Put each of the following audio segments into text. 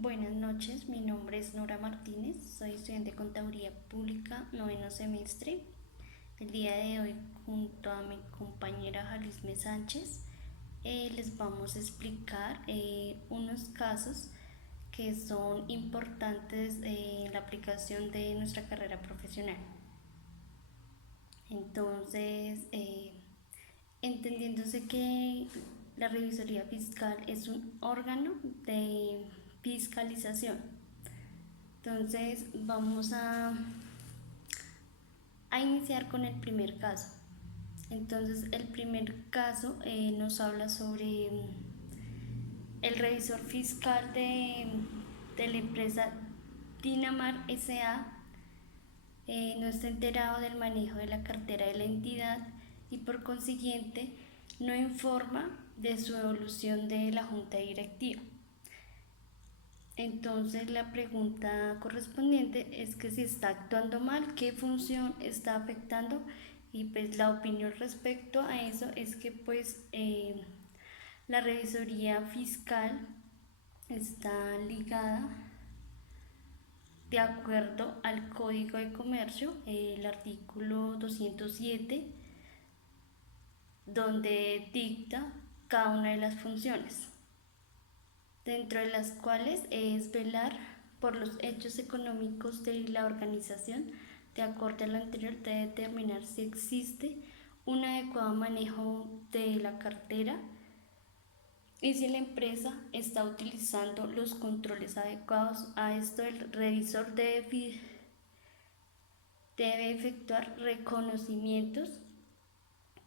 Buenas noches, mi nombre es Nora Martínez, soy estudiante de Contaduría Pública, noveno semestre. El día de hoy, junto a mi compañera Jalisme Sánchez, les vamos a explicar unos casos que son importantes en la aplicación de nuestra carrera profesional. Entonces, entendiéndose que la revisoría fiscal es un órgano de fiscalización. Entonces vamos a iniciar con el primer caso. Entonces el primer caso nos habla sobre el revisor fiscal de la empresa Dinamar S.A. No está enterado del manejo de la cartera de la entidad y por consiguiente no informa de su evolución de la junta directiva. Entonces la pregunta correspondiente es que si está actuando mal, qué función está afectando, y pues la opinión respecto a eso es que la revisoría fiscal está ligada de acuerdo al Código de Comercio, el artículo 207, donde dicta cada una de las funciones, dentro de las cuales es velar por los hechos económicos de la organización. De acuerdo a lo anterior, debe determinar si existe un adecuado manejo de la cartera y si la empresa está utilizando los controles adecuados. A esto el revisor debe efectuar reconocimientos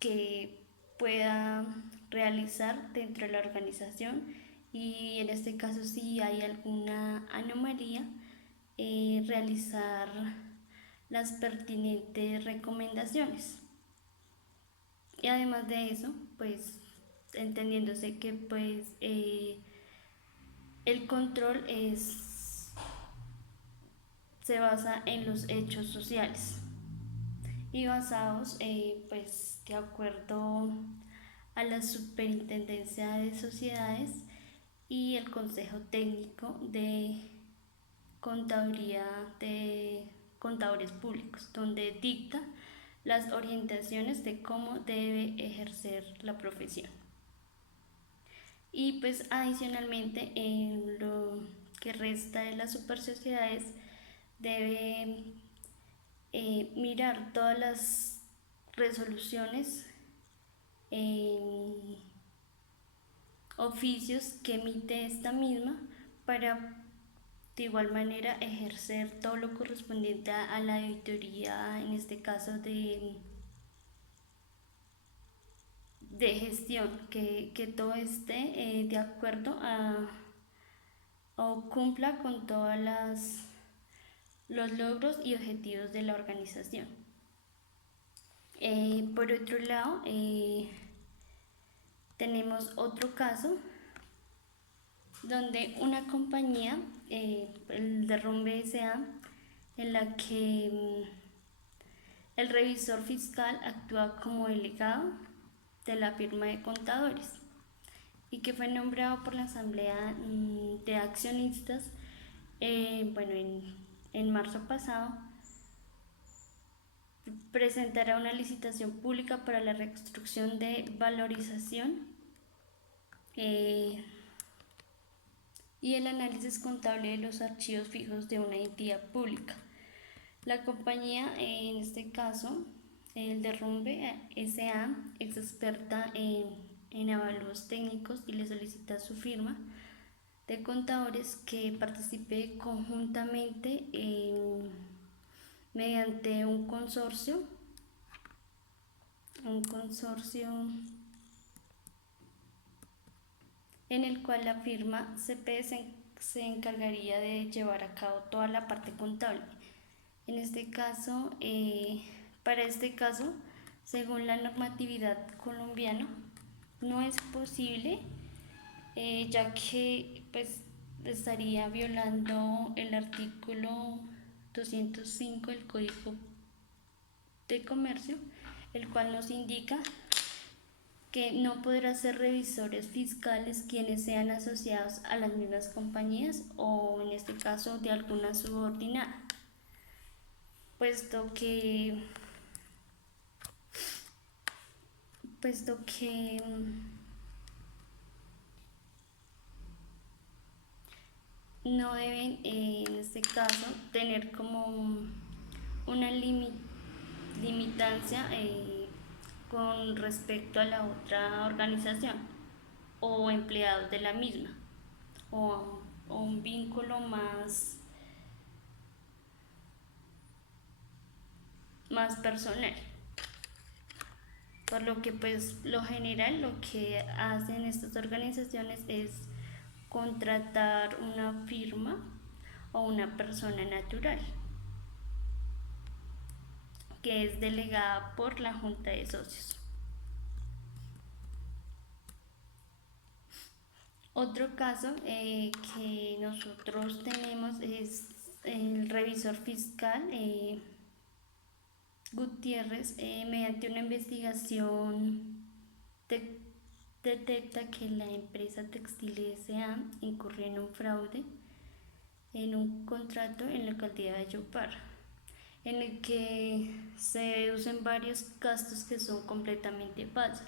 que pueda realizar dentro de la organización, y en este caso si hay alguna anomalía, realizar las pertinentes recomendaciones. Y además de eso, pues entendiéndose que el control se basa en los hechos sociales y basados de acuerdo a la Superintendencia de Sociedades y el Consejo Técnico de Contaduría de Contadores Públicos, donde dicta las orientaciones de cómo debe ejercer la profesión. Y pues adicionalmente, en lo que resta de las supersociedades, debe mirar todas las resoluciones, oficios que emite esta misma, para de igual manera ejercer todo lo correspondiente a la auditoría, en este caso de gestión, que todo esté de acuerdo o cumpla con todos los logros y objetivos de la organización. Por otro lado, tenemos otro caso donde una compañía, el Derrumbe S.A., en la que el revisor fiscal actúa como delegado de la firma de contadores y que fue nombrado por la asamblea de accionistas en marzo pasado. Presentará una licitación pública para la reconstrucción de valorización y el análisis contable de los archivos fijos de una entidad pública. La compañía, en este caso, el Derrumbe S.A., es experta en avalúos técnicos y le solicita a su firma de contadores que participe conjuntamente mediante un consorcio en el cual la firma CP se encargaría de llevar a cabo toda la parte contable. En este caso, para este caso, según la normatividad colombiana, no es posible, ya que pues estaría violando el artículo 205 del Código de Comercio, el cual nos indica que no podrá ser revisores fiscales quienes sean asociados a las mismas compañías o en este caso de alguna subordinada, puesto que puesto que no deben en este caso tener como una limitancia con respecto a la otra organización o empleados de la misma o un vínculo más personal, por lo que pues lo general lo que hacen estas organizaciones es contratar una firma o una persona natural que es delegada por la junta de socios. Otro caso que nosotros tenemos es el revisor fiscal Gutiérrez, mediante una investigación detecta que la empresa Textil S.A. incurrió en un fraude en un contrato en la alcaldía de Valledupar, en el que se deducen varios gastos que son completamente falsos.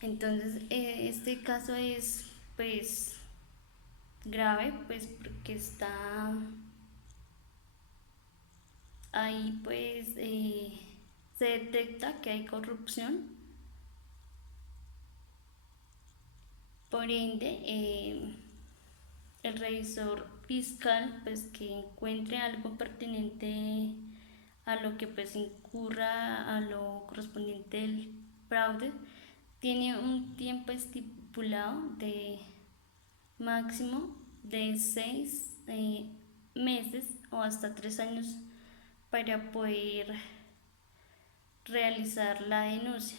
Entonces, este caso es pues grave, pues porque está ahí pues se detecta que hay corrupción, por ende el revisor fiscal pues que encuentre algo pertinente a lo que pues incurra a lo correspondiente del fraude, tiene un tiempo estipulado de máximo de 6 meses o hasta 3 años para poder realizar la denuncia.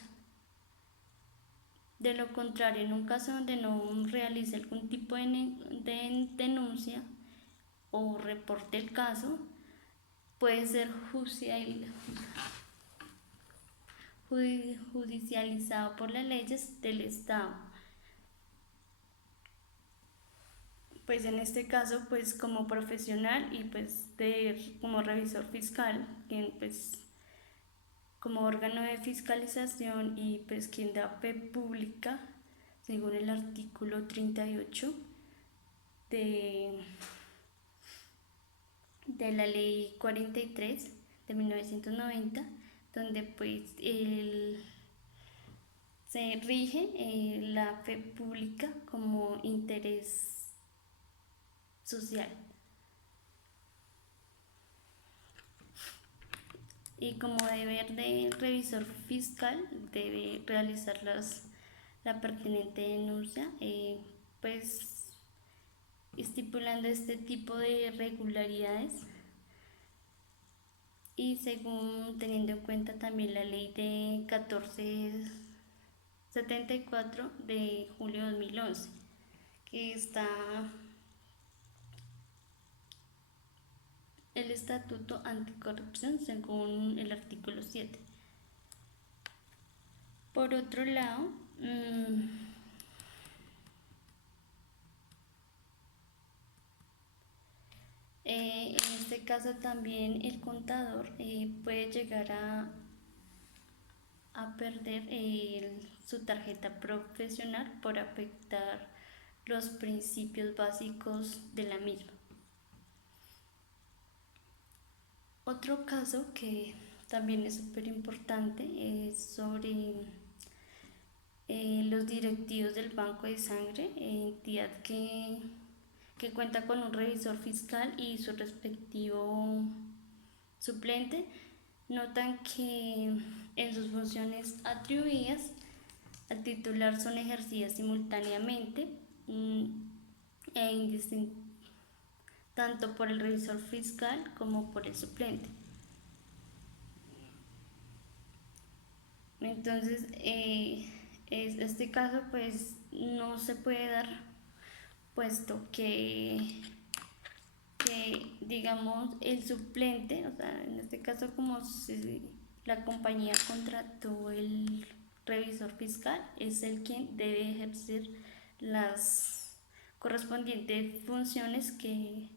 De lo contrario, en un caso donde no realice algún tipo de denuncia o reporte el caso, puede ser judicializado por las leyes del Estado. Pues en este caso, pues como profesional y pues como revisor fiscal, quien pues como órgano de fiscalización y pues quien da fe pública, según el artículo 38 de, de la ley 43 de 1990, donde pues se rige la fe pública como interés social. Y como deber del revisor fiscal debe realizar la pertinente denuncia, pues estipulando este tipo de irregularidades y según teniendo en cuenta también la ley de 1474 de julio de 2011, que está el Estatuto Anticorrupción según el artículo 7. Por otro lado, en este caso también el contador puede llegar a perder su tarjeta profesional por afectar los principios básicos de la misma. Otro caso que también es súper importante es sobre los directivos del Banco de Sangre, entidad que cuenta con un revisor fiscal y su respectivo suplente. Notan que en sus funciones atribuidas al titular son ejercidas simultáneamente tanto por el revisor fiscal como por el suplente. Entonces, este caso pues no se puede dar, puesto que digamos el suplente, o sea, en este caso como si la compañía contrató el revisor fiscal es el quien debe ejercer las correspondientes funciones que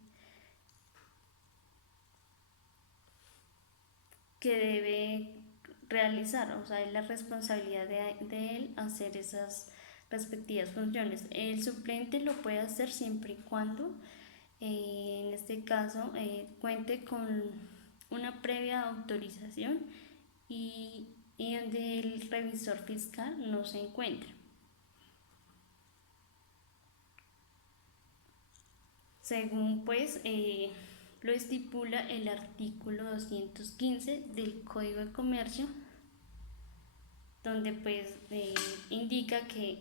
debe realizar, o sea, es la responsabilidad de él hacer esas respectivas funciones. El suplente lo puede hacer siempre y cuando, en este caso, cuente con una previa autorización y donde el revisor fiscal no se encuentre. Según pues lo estipula el artículo 215 del Código de Comercio, donde pues indica que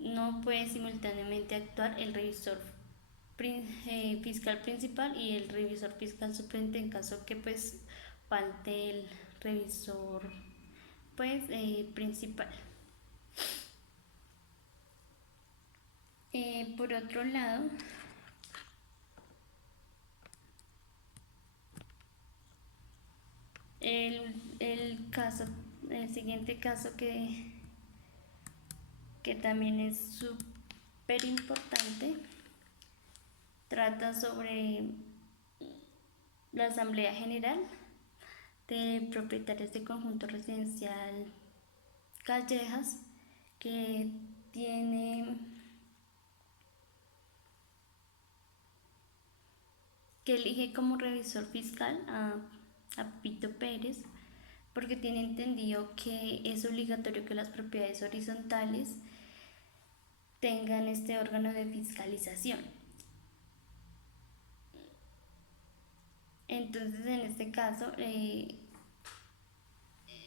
no puede simultáneamente actuar el revisor fiscal principal y el revisor fiscal suplente en caso que pues falte el revisor pues principal. Por otro lado, el siguiente caso que también es súper importante, trata sobre la Asamblea General de Propietarios de Conjunto Residencial Callejas, que elige como revisor fiscal a Pito Pérez, porque tiene entendido que es obligatorio que las propiedades horizontales tengan este órgano de fiscalización. Entonces, en este caso,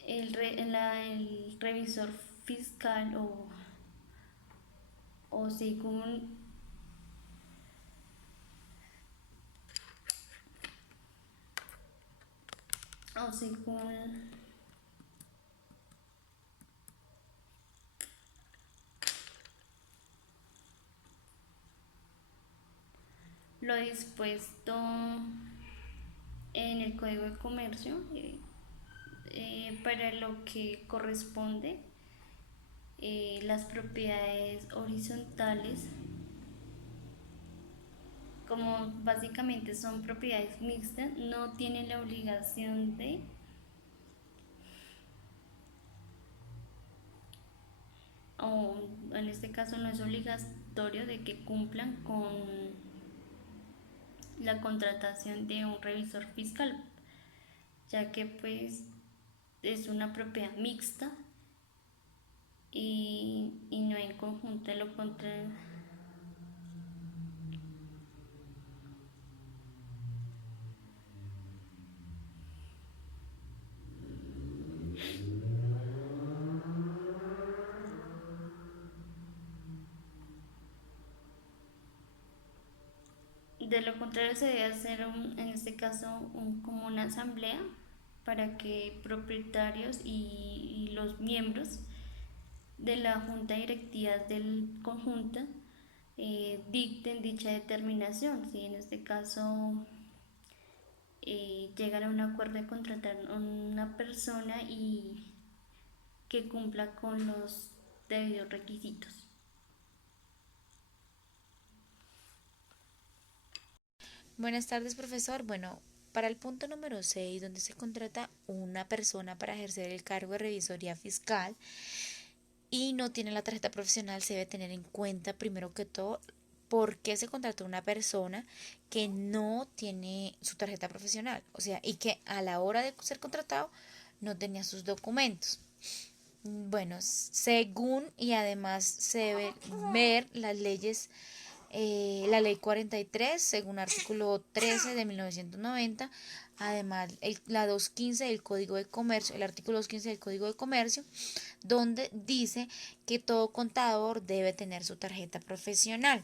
el revisor fiscal o según lo dispuesto en el Código de Comercio, para lo que corresponde las propiedades horizontales, como básicamente son propiedades mixtas, no tienen la obligación o en este caso no es obligatorio de que cumplan con la contratación de un revisor fiscal, ya que pues es una propiedad mixta y no en conjunto, de lo contrario. De lo contrario, se debe hacer en este caso como una asamblea para que propietarios y los miembros de la junta directiva del conjunto dicten dicha determinación. Si en este caso llegan a un acuerdo de contratar a una persona y que cumpla con los debidos requisitos. Buenas tardes, profesor. Bueno, para el punto número 6, donde se contrata una persona para ejercer el cargo de revisoría fiscal y no tiene la tarjeta profesional, se debe tener en cuenta primero que todo por qué se contrató una persona que no tiene su tarjeta profesional, o sea, y que a la hora de ser contratado no tenía sus documentos. Bueno, según y además se debe ver las leyes, la ley 43, según artículo 13 de 1990, además la 215 del Código de Comercio, el artículo 215 del Código de Comercio, donde dice que todo contador debe tener su tarjeta profesional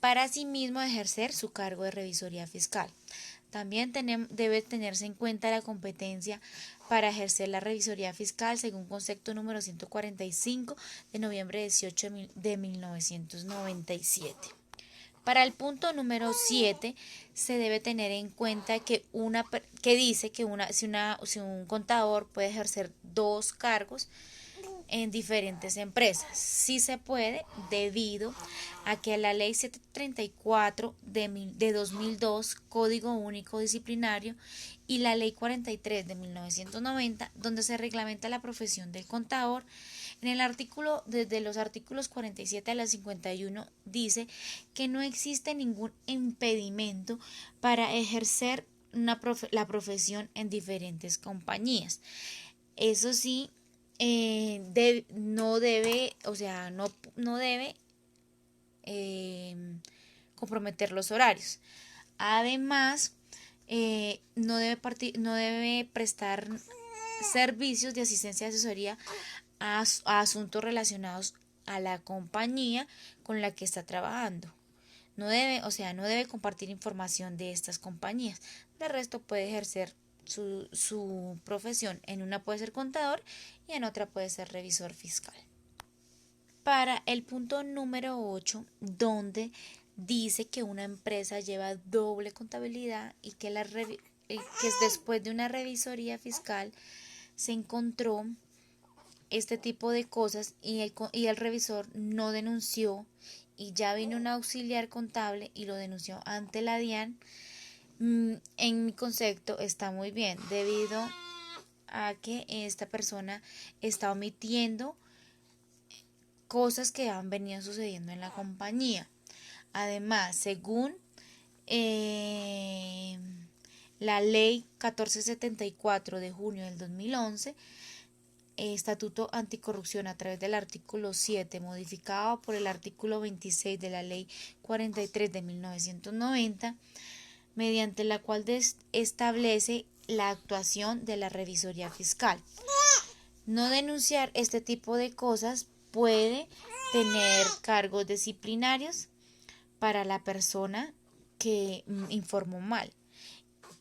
para asimismo ejercer su cargo de revisoría fiscal. También debe tenerse en cuenta la competencia para ejercer la revisoría fiscal según concepto número 145 de noviembre 18 de 1997. Para el punto número 7 se debe tener en cuenta que dice que si un contador puede ejercer dos cargos, en diferentes empresas. Sí se puede, debido a que la ley 734 de 2002, Código Único Disciplinario, y la ley 43 de 1990, donde se reglamenta la profesión del contador, en el artículo, desde los artículos 47 a la 51, dice que no existe ningún impedimento para ejercer la profesión en diferentes compañías. Eso sí, no debe, o sea, no debe comprometer los horarios. Además, no debe prestar servicios de asistencia y asesoría a asuntos relacionados a la compañía con la que está trabajando. No debe, o sea, no debe compartir información de estas compañías. De resto puede ejercer su profesión. En una puede ser contador y en otra puede ser revisor fiscal. Para el punto número 8, donde dice que una empresa lleva doble contabilidad y que después de una revisoría fiscal se encontró este tipo de cosas y el revisor no denunció y ya vino un auxiliar contable y lo denunció ante la DIAN. En mi concepto está muy bien, debido a que esta persona está omitiendo cosas que han venido sucediendo en la compañía. Además, según la ley 1474 de junio del 2011, Estatuto Anticorrupción, a través del artículo 7, modificado por el artículo 26 de la ley 43 de 1990, mediante la cual establece la actuación de la revisoría fiscal. No denunciar este tipo de cosas puede tener cargos disciplinarios para la persona que informó mal.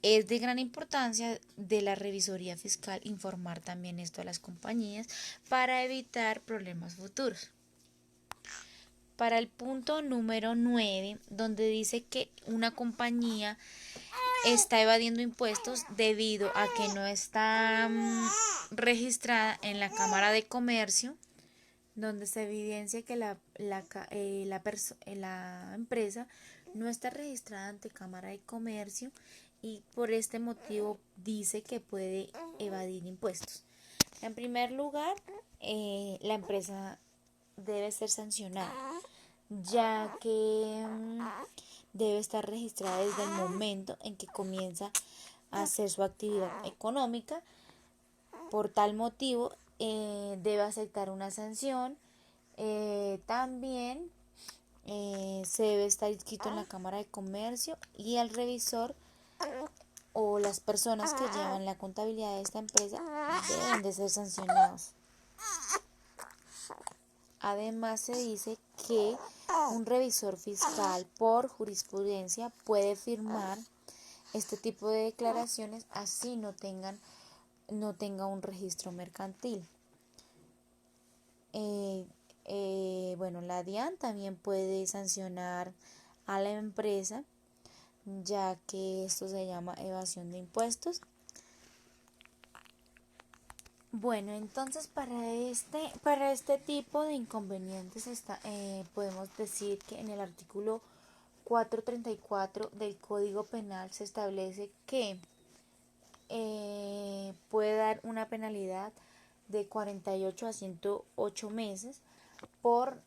Es de gran importancia de la revisoría fiscal informar también esto a las compañías para evitar problemas futuros. Para el punto número 9, donde dice que una compañía está evadiendo impuestos debido a que no está registrada en la Cámara de Comercio, donde se evidencia que la empresa no está registrada ante Cámara de Comercio y por este motivo dice que puede evadir impuestos. En primer lugar, la empresa debe ser sancionada, ya que debe estar registrada desde el momento en que comienza a hacer su actividad económica. Por tal motivo, debe aceptar una sanción. También se debe estar inscrito en la Cámara de Comercio y el revisor o las personas que llevan la contabilidad de esta empresa deben de ser sancionados. Además, se dice que un revisor fiscal por jurisprudencia puede firmar este tipo de declaraciones así no tenga un registro mercantil. Bueno, la DIAN también puede sancionar a la empresa, ya que esto se llama evasión de impuestos. Bueno, entonces para este tipo de inconvenientes podemos decir que en el artículo 434 del Código Penal se establece que puede dar una penalidad de 48 a 108 meses por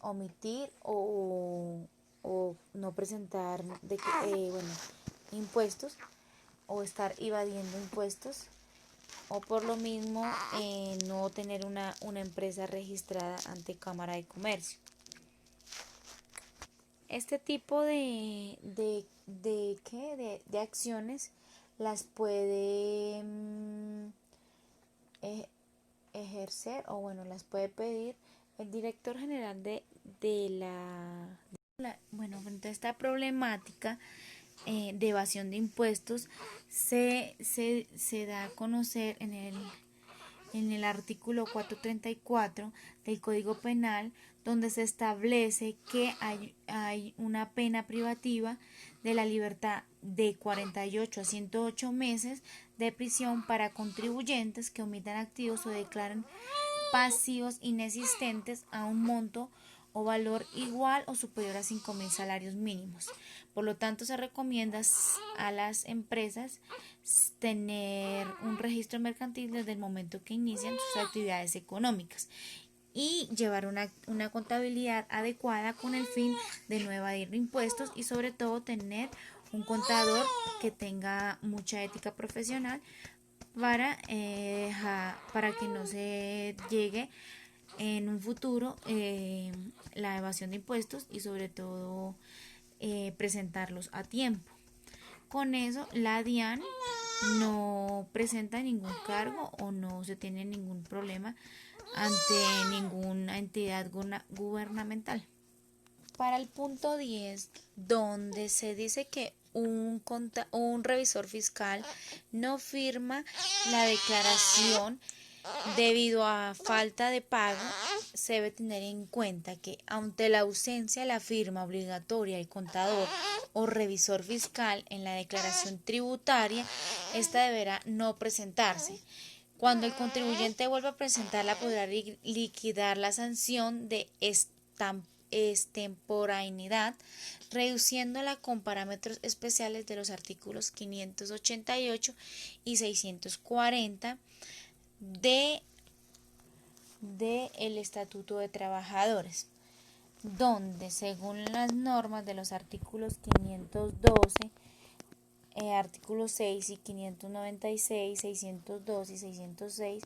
omitir o no presentar impuestos o estar evadiendo impuestos o por lo mismo no tener una empresa registrada ante Cámara de Comercio. Este tipo de acciones las puede ejercer o bueno, las puede pedir el director general de bueno, frente a esta problemática de evasión de impuestos se da a conocer en el artículo 434 del Código Penal, donde se establece que hay una pena privativa de la libertad de 48 a 108 meses de prisión para contribuyentes que omitan activos o declaren pasivos inexistentes a un monto o valor igual o superior a 5.000 salarios mínimos. Por lo tanto, se recomienda a las empresas tener un registro mercantil desde el momento que inician sus actividades económicas y llevar una contabilidad adecuada con el fin de no evadir impuestos y sobre todo tener un contador que tenga mucha ética profesional para que no se llegue en un futuro la evasión de impuestos y sobre todo presentarlos a tiempo. Con eso la DIAN no presenta ningún cargo o no se tiene ningún problema ante ninguna entidad gubernamental. Para el punto 10, donde se dice que un revisor fiscal no firma la declaración debido a falta de pago, se debe tener en cuenta que ante la ausencia de la firma obligatoria del contador o revisor fiscal en la declaración tributaria, esta deberá no presentarse. Cuando el contribuyente vuelva a presentarla, podrá liquidar la sanción de extemporaneidad, reduciéndola con parámetros especiales de los artículos 588 y 640 de el Estatuto de Trabajadores, donde según las normas de los artículos 512, artículo 6 y 596, 602 y 606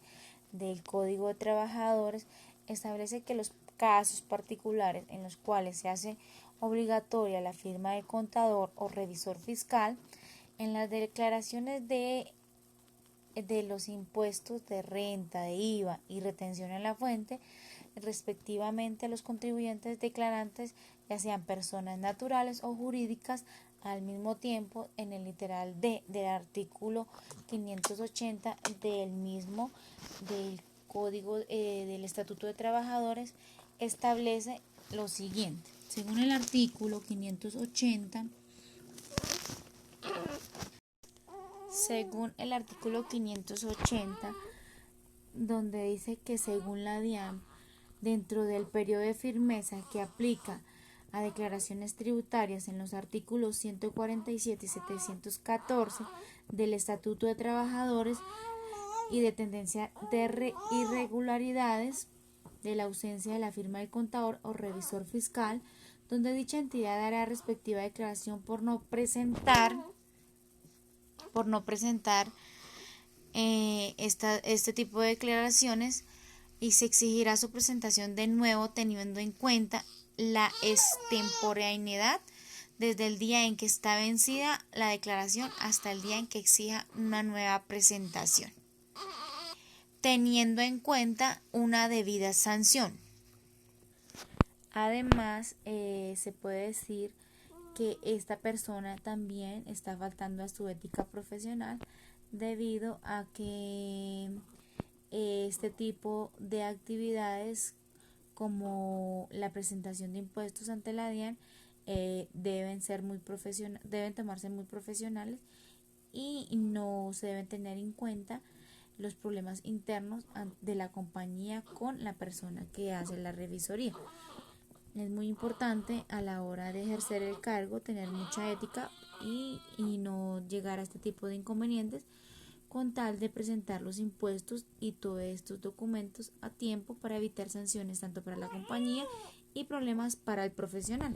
del Código de Trabajadores, establece que los casos particulares en los cuales se hace obligatoria la firma del contador o revisor fiscal en las declaraciones de los impuestos de renta, de IVA y retención en la fuente, respectivamente a los contribuyentes declarantes, ya sean personas naturales o jurídicas, al mismo tiempo en el literal D del artículo 580 del Código del Estatuto de Trabajadores establece lo siguiente. Según el artículo 580, donde dice que según la DIAN, dentro del periodo de firmeza que aplica a declaraciones tributarias en los artículos 147 y 714 del Estatuto de Trabajadores y de tendencia de irregularidades de la ausencia de la firma del contador o revisor fiscal, donde dicha entidad hará respectiva declaración por no presentar este tipo de declaraciones, y se exigirá su presentación de nuevo teniendo en cuenta la extemporaneidad desde el día en que está vencida la declaración hasta el día en que exija una nueva presentación, teniendo en cuenta una debida sanción. Además, se puede decir que esta persona también está faltando a su ética profesional debido a que este tipo de actividades como la presentación de impuestos ante la DIAN deben tomarse muy profesionales y no se deben tener en cuenta los problemas internos de la compañía con la persona que hace la revisoría. Es muy importante a la hora de ejercer el cargo tener mucha ética y no llegar a este tipo de inconvenientes, con tal de presentar los impuestos y todos estos documentos a tiempo para evitar sanciones tanto para la compañía y problemas para el profesional.